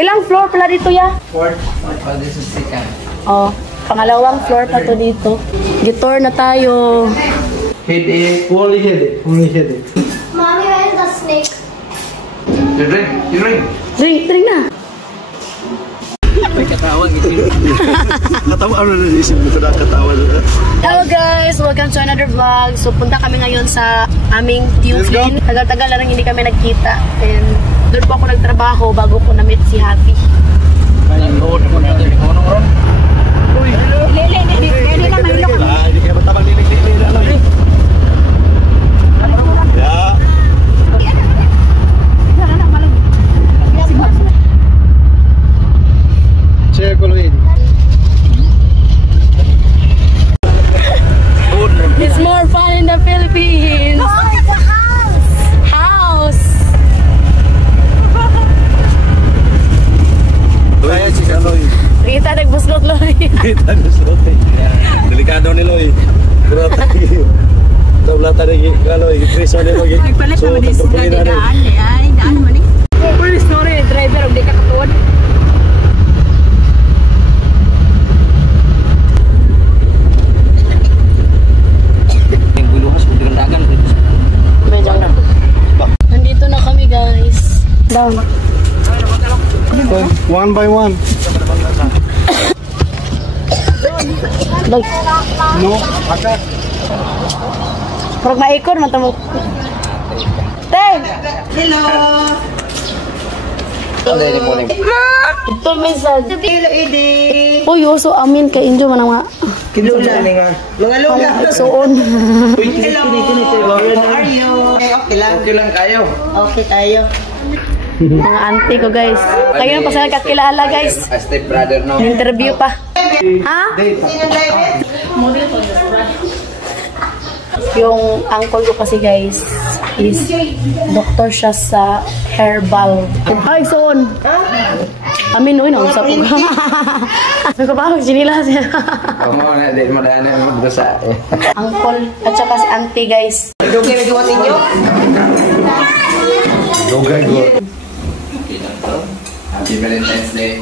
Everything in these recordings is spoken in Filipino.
Ilang floor pala dito ya? Fourth. Oh, this is second. Oh, pangalawang floor pa to dito. Gitour na tayo. Headache. Only headache. Only headache. Mommy, where is the snake? You drink. You drink. Drink na. May katawan gitu. Katawa ano na isip mo na katawa na. Hello guys! Welcome to another vlog. So punta kami ngayon sa aming tune-in. Tagal-tagal na lang hindi kami nagkita. And doon po ako nagtrabaho bago ko na-meet si Happy. Lili na mahilo kami. Hindi kayo matabang lilig-lilig na lang. Yeah. Check ko lang. It's more fun in the Philippines. Oh, it's a house. House. Kaya si Kaloy. Kita nagbuslot Loy. Kita gusto. Delikado ni Loy. Berata. Tablata ni Kaloy. Preso ni Loy. Nagpalit naman din sila di daan. Ay, daan naman eh. Police story, driver, hindi ka katuod. Nandito na kami guys. Down. One by one. Dog. No, akat. Parang maikot man tamo. Te! Hello. Ito minsan. Hello, Edie. Uy, uso amin kay Injo man ang mga Kinula ni nga. Mga luga. suon. Hello. How are you? Okay lang. Okay lang kayo. Okay tayo. Mga auntie ko guys. Kayo na pa sa kakilala guys. A step brother no. Interview pa. Ha? Sino David? Yung uncle ko kasi guys is doktor siya sa herbal. Ay, son! Amin, uy, nausap ko. Sabi ko ba, sinila siya. Kamu na di mo daan ang magdusa. Uncle at saka si auntie guys. Dugay na gawa ninyo? Dogay go. Happy Valentine's Day.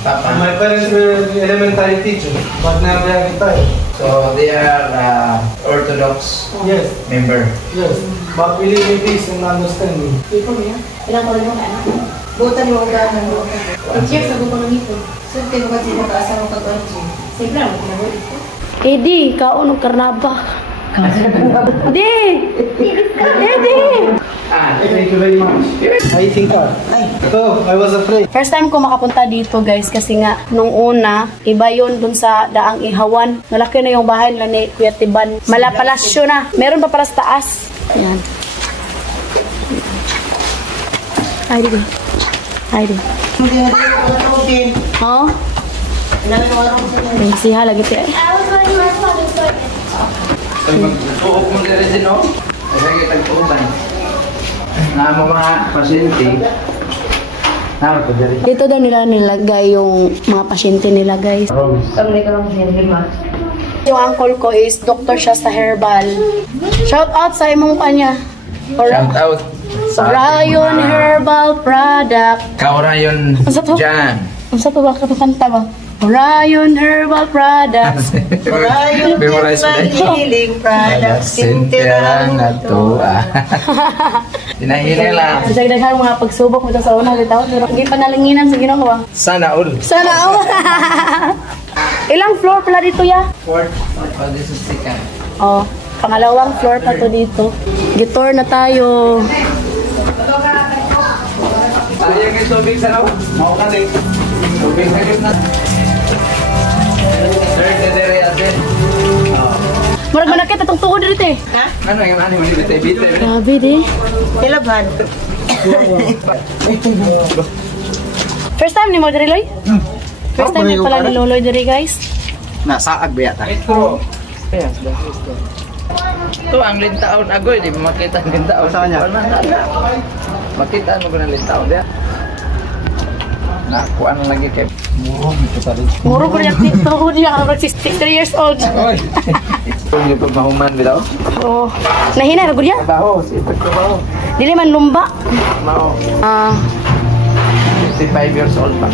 Papa. My parents were elementary teacher, but now they are retired. So they are Orthodox Yes, member. yes. But we live in peace and understanding. Ilang ko rin yung kaya? Butan mo ang gana mo. Cheers na kung nito. Sunti mo kasi nakaasa mo pag-origin. Siyempre, ako kinabot. Eddie, kaon ng karnaba. Eddie! Eddie! Thank you very much. I think oh, I was afraid. First time ko makapunta dito guys kasi nga nung una, iba yun dun sa Daang Ihawan. Malaki na yung bahay nila ni Kuya Tiban. Malapalasyo na. Meron pa para sa taas. Ayan. Ay, di. Ay, di. Oh? Siha lagi tayo. I was wearing my father's shirt. So mag-uok mo diri din no. Kasi tag-uban. Na mo mga pasyente. Na ko diri. Dito daw nila nilagay yung mga pasyente nila guys. Yung uncle ko is doctor siya sa herbal. Shout out sa imong kanya. Shout out. Rayon Herbal Product. Kaurayon Ano sa to? Jan. Ano sa to ba? Kanta ba? Rayon Herbal Products. Memorize mo din. Healing products. Sinti lang na to. Hinahiling lang. Sa daghan mga pagsubok mo sa una bitaw pero hindi pa nalanginan sa Ginoo. Sana all. Sana ako. Ilang floor pala dito ya? Fourth. Oh, this is second. Oh, pangalawang floor pa to dito. Gitour na tayo. Sayang yung tubig sa raw. Mau ka din. Tubig na rin na. Sir, dedere atin. Murag manakit atong tuod dito eh. Ano yung ano yung bitay-bitay? Grabe di. Ilaban. First time ni mo diri Loy? First time ni pala ni Loloy diri guys. Nasaag ba yata? Ito. Yes, ito ang lintaon agoy, di ba makita ang lintaon? Saan niya? Makita mo kung ang lintaon diya. Nakuha na lagi kay Muro, ito pa rin. Muro ko rin ito niya. I'm 63 years old. Oy! Hindi pa mahuman bitaw? Oh. Nahina na ko niya? Trabaho, sipag trabaho. Dili man lumba. Mao. 65 years old pa.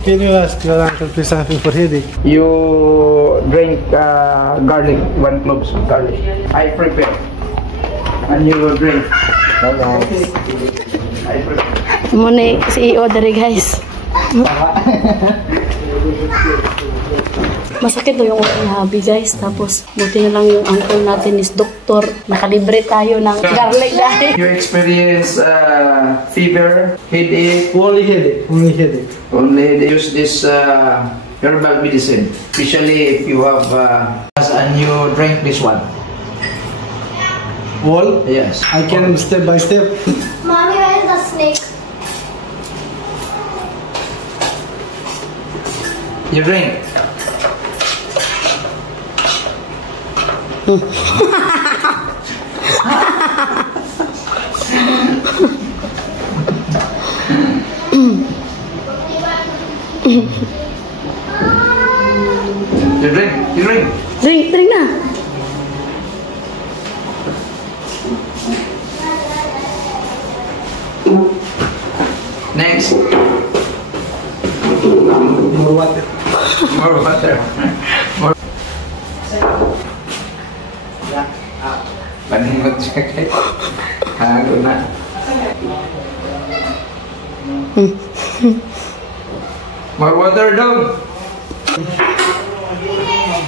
Can you ask your uncle please something for headache? You drink garlic, 1 cloves of garlic. I prepare. And you will drink. I prepare. Muna CEO dari guys. Masakit daw yung ulo ni Habi guys. Tapos buti na lang yung uncle natin is doktor. Nakalibre tayo ng garlic dahil. You experience fever, headache. Only headache. Only they use this herbal medicine. Especially if you have and you drink this one. All? Yes. I can step by step. Mommy, where is the snake? You drink. You drink. Drink na. Next. More water. More water. More. Panimot siya kayo. Hago na. More water daw.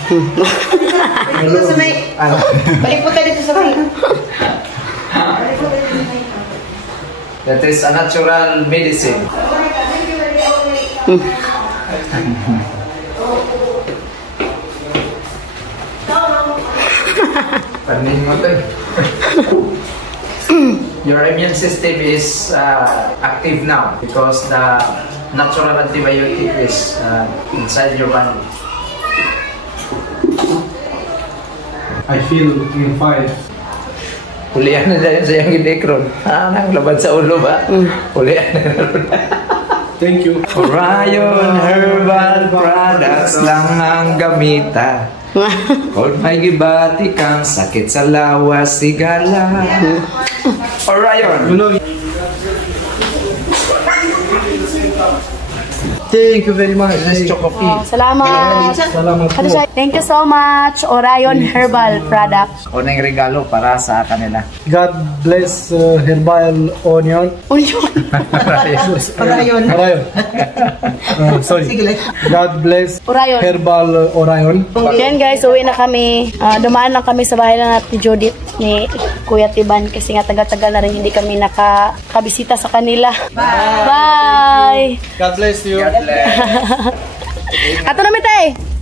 Dito sa may... Balik po tayo dito sa may... That is a natural medicine. Panimot eh. Your immune system is active now because the natural antibiotic is inside your body. I feel in fire. Hulihan na dyan sa yung gidekron. Nang laban sa ulo ba? Hulihan na rin. Thank you. Orion Herbal Products lang ang gamita. Kung may gibati kang sakit sa lawas, sigala. Orion! You know. Thank you very much. This is Chocopi. Salamat. Salamat po. Thank you so much, Orion Herbal Products. Unang regalo para sa kanila. God bless Herbal Onion. Union. Orayon. Orion. Sorry. Sige lang. God bless Orion. Herbal Orion. Yan guys, uwi na kami. Dumaan lang kami sa bahay na natin Judith ni Kuya Tiban kasi nga tagal-tagal na rin hindi kami nakabisita sa kanila. Bye! God bless you. God bless. Ato na mitay!